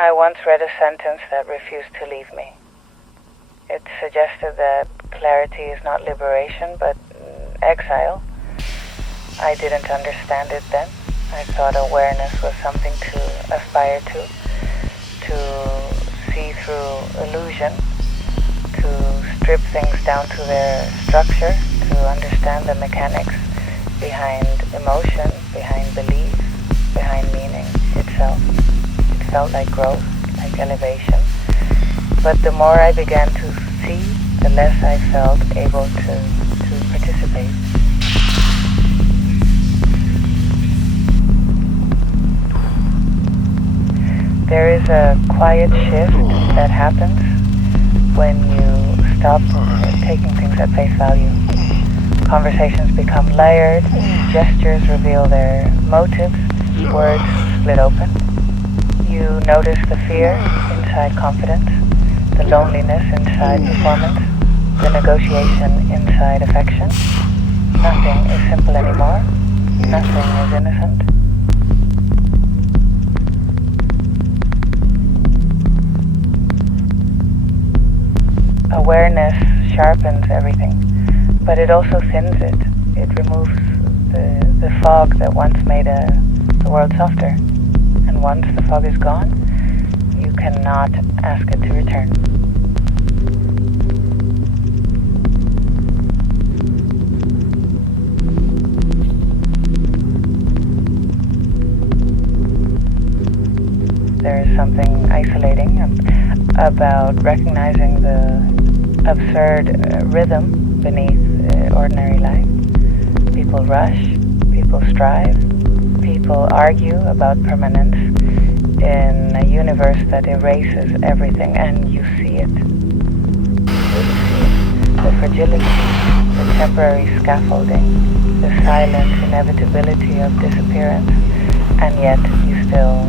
I once read a sentence that refused to leave me. It suggested that clarity is not liberation, but exile. I didn't understand it then. I thought awareness was something to aspire to see through illusion, to strip things down to their structure, to understand the mechanics behind emotion, behind belief, behind meaning itself. It felt like growth, like elevation. But the more I began to see, the less I felt able to participate. There is a quiet shift that happens when you stop taking things at face value. Conversations become layered, gestures reveal their motives, words split open. You notice the fear inside confidence, the loneliness inside performance, the negotiation inside affection. Nothing is simple anymore. Nothing is innocent. Awareness sharpens everything, but it also thins it. It removes the fog that once made the world softer. And once the fog is gone, you cannot ask it to return. There is something isolating about recognizing the absurd rhythm beneath ordinary life. People rush, people strive, people argue about permanence in a universe that erases everything, and you see it. You see it. The fragility, the temporary scaffolding, the silent inevitability of disappearance, and yet you still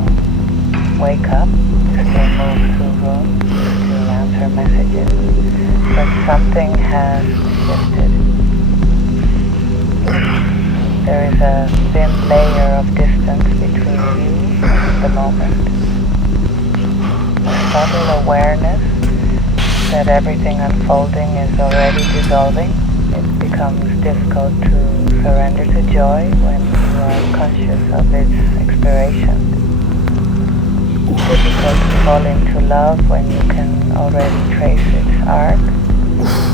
wake up, you still move through rooms, you still answer messages. But something has shifted. There is a thin layer of distance between you and the moment. A subtle awareness that everything unfolding is already dissolving. It becomes difficult to surrender to joy when you are conscious of its expiration. Difficult to fall into love when you can already trace its arc.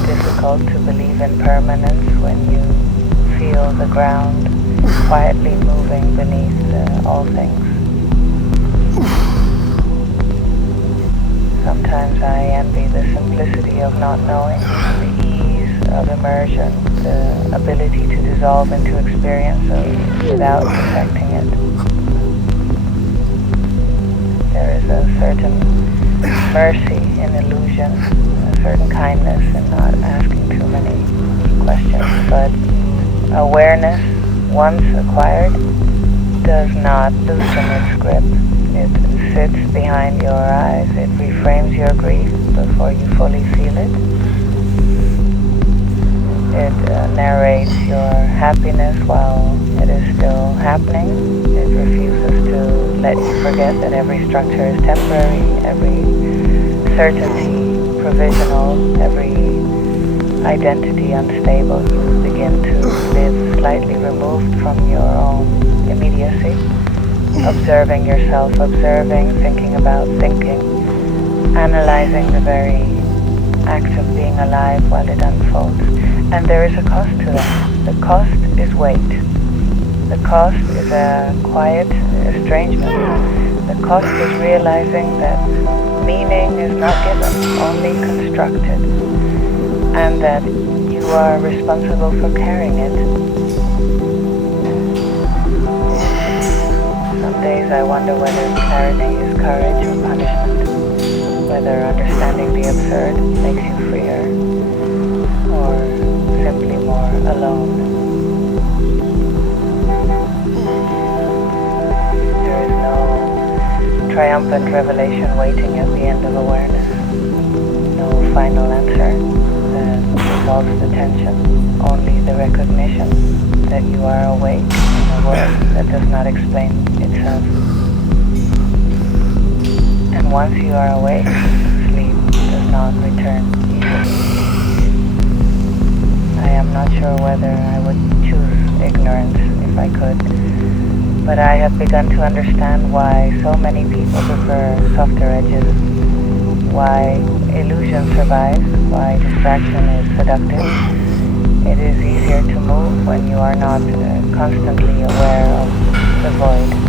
Difficult to believe in permanence when you feel the ground quietly moving beneath all things. Sometimes I envy the simplicity of not knowing, the ease of immersion, the ability to dissolve into experience without affecting it. There is a certain mercy in illusion, a certain kindness in not asking too many questions, but awareness, once acquired, does not loosen its grip. It sits behind your eyes. It reframes your grief before you fully feel it. It narrates your happiness while it is still happening. It refuses to let you forget that every structure is temporary, every certainty provisional, every identity unstable. You begin to live slightly removed from your own immediacy, observing yourself, observing, thinking about thinking, analyzing the very act of being alive while it unfolds. And there is a cost to that. The cost is weight. The cost is a quiet estrangement. The cost is realizing that meaning is not given, only constructed, and that you are responsible for carrying it. Some days I wonder whether clarity is courage or punishment, whether understanding the absurd makes you freer, or simply more alone. There is no triumphant revelation waiting at the end of awareness. No final answer that resolves the tension. Only the recognition that you are awake in a world that does not explain itself. And once you are awake, sleep does not return easily. I am not sure whether I would choose ignorance if I could, but I have begun to understand why so many people prefer softer edges, why illusion survives, why distraction is seductive. It is easier to move when you are not constantly aware of the void.